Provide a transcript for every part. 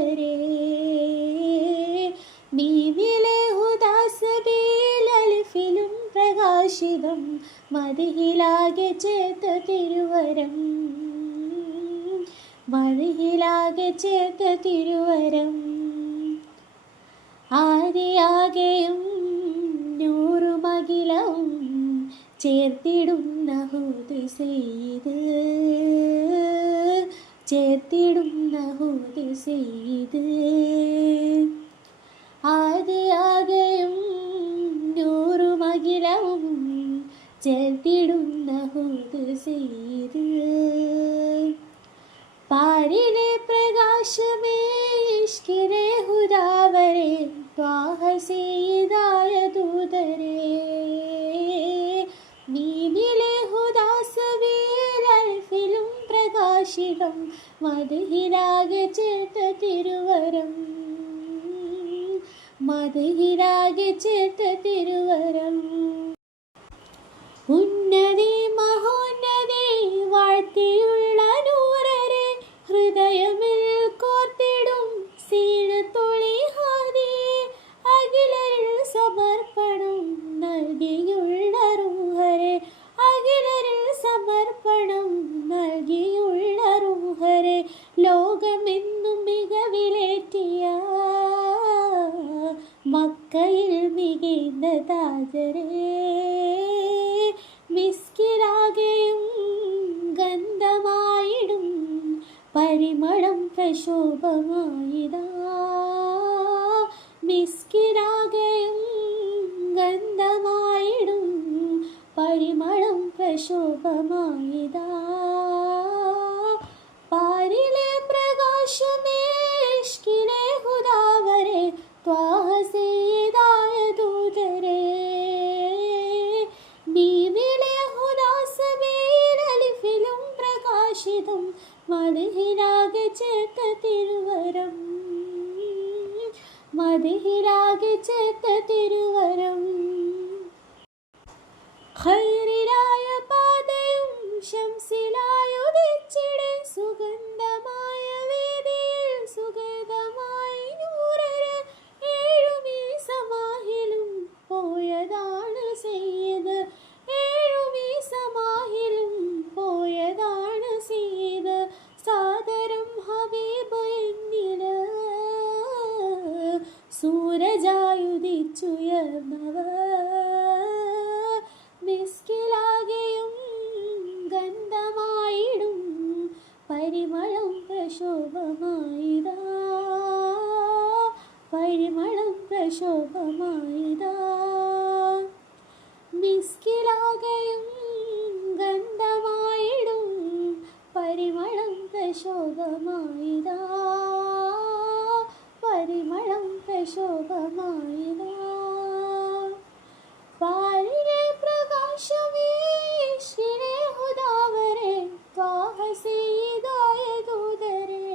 ദൂതരേ മീമിലെ ഹുദാസബീൽ അൽഫിലും പ്രകാശിതം മദിഹിലാകെ ചേർത്ത തിരുവരം മദിഹിലാകെ ചേർത്ത തിരുവരം ആദിയാകെയും നൂറുമകിലവും ചേർത്തിടുന്ന ഹൂദ് സെയ്ത് ചേർത്തിടുന്ന ഹൂദ് സെയ്ത് ആദിയാകെയും നൂറുമകിലവും ചേർത്തിടുന്ന ഹൂദ് സെയ്ത് പാരിലെ പ്രകാശമേ ഇഷ്കിലെ ഹുദാവരെ ത്വാഹ സയ്യിദായ ദൂതരേ മീമിലെ ഹുദാസബീൽ അൽഫിലും പ്രകാശിതം മദിഹിലാകെ ചേർത്ത തിരുവരം മദിഹിലാകെ ചേർത്ത തിരുവരം ഉന്നതി മഹോന്നതി വാഴ്ത്തിയുള്ള നൂറരെ ഹൃദയമിൽ കോർത്തിടും സീനത്തൊളി ഹാദിയെ അഖിലരിൽ സമർപ്പണം നൽകിയുള്ള റൂഹരെ അഖിലരിൽ സമർപ്പണം നൽകിയുള്ള റൂഹരെ ലോകമെന്നും മികവിലേറ്റിയ മക്കയിൽ മികേന്ദ താജരേ മിസ്കിലാകെയും ഗന്ധമായിടും പരിമളം പ്രശോഭമായിതാ മിസ്കിലാകെയും ഗന്ധമായിടും പരിമളം പ്രശോഭമായിതാ പാരിലെ പ്രകാശമേ ഇഷ്കിലെ ഹുദാവരെ ത്വാഹ സയ്യിദായ ദൂതരേ മീമിലെ ഹുദാസബീൽ അൽഫിലും പ്രകാശിതം മദിഹിലാകെ ചേർത്ത തിരുവരം മദിഹിലാകെ ചേർത്ത തിരുവരം ഖൈറിലായ പാതയും ശംസിലായുദിച്ചിടെ സുഗന്ധമായ വേദിയിൽ സുഗതമായി നൂറര് ഏഴുമീ സമാഹിലും പോയതാണ് സെയ്ത് ഏഴുമീ സമാഹിലും പോയതാണ് സെയ്ത് സാദരം ഹബീബ് എന്നില് സൂരജായുദിച്ചുയർന്നവർ മിസ്കിലാകെയും ഗന്ധമായിടും പരിമളം പ്രശോഭമായിതാ പരിമളം പ്രശോഭമായിതാ മിസ്കിലാകെയും ഗന്ധമായിടും പരിമളം പ്രശോഭമായിതാ പരിമളം പ്രശോഭമായിതാ പാരിലെ പ്രകാശമേ ഇഷ്കിലെ ഹുദാവരെ ത്വാഹ സയ്യിദായ ദൂതരേ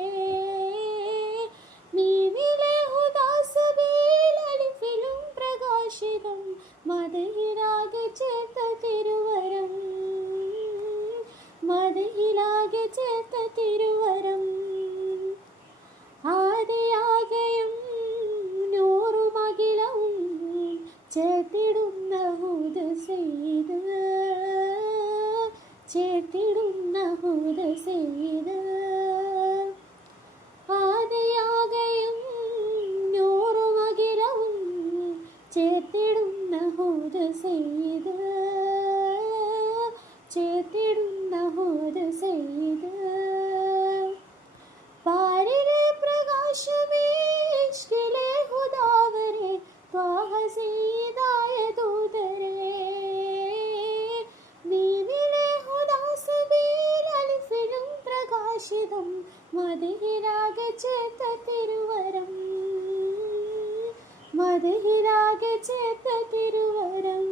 മീമിലെ ഹുദാസബീൽ അൽഫിലും പ്രകാശിതം മദിഹിലാകെ ചേർത്ത തിരുവരം മദിഹിലാകെ ചേർത്ത തിരുവരം ആദിയാകെയും നൂറുമകിലവും ചേർത്തിടുന്ന ഹൂദ് സെയ്ത് ചേർത്തിടുന്ന ഹൂദ് സെയ്ത് ആദിയാകെയും നൂറുമകിലവും ചേർത്തിടുന്ന ഹൂദ് സെയ്ത് ചേർത്തിടുന്ന ഹൂദ് സെയ്ത് പാരിലെ പ്രകാശമേ ഇഷ്കിലെ ഹുദാവരെ ത്വാഹ സയ്യിദായ ദൂതരേ മീമിലെ ഹുദാസബീൽ അൽഫിലും പ്രകാശിതം മദിഹിലാകെ ചേർത്ത തിരുവരം മദിഹിലാകെ ചേർത്ത തിരുവരം